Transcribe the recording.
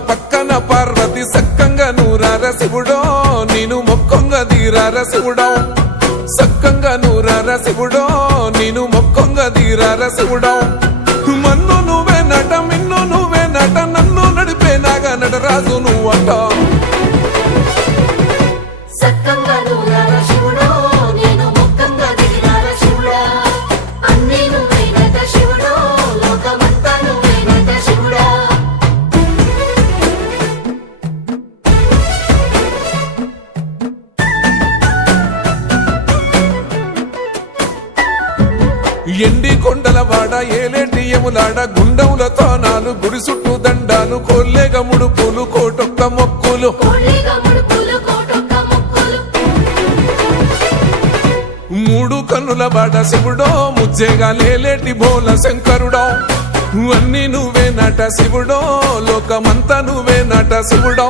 పక్కన పార్వతి సక్కంగా నూరార శివుడో నేను మొక్కంగా తీరార శివుడో సక్కంగా నూరార శివుడో నేను మొక్కంగా తీరార శివుడో మన్ను నువ్వే నట మిన్ను నువ్వే నట నన్ను నడిపే నాగా నటరాజు నువ్వట ఎండి కొండల వాడ ఏలేటి యములాడ గుండములతో నాలు గుడి చుట్టూ దండాలు కోల్లేగ ముడుపులు కోటొక్క మొక్కులు మూడు కన్నుల బాట శివుడో ముజ్జేగా లేలేటి బోల శంకరుడో అన్ని నువ్వే నట శివుడో లోకమంతా నువ్వే నట శివుడో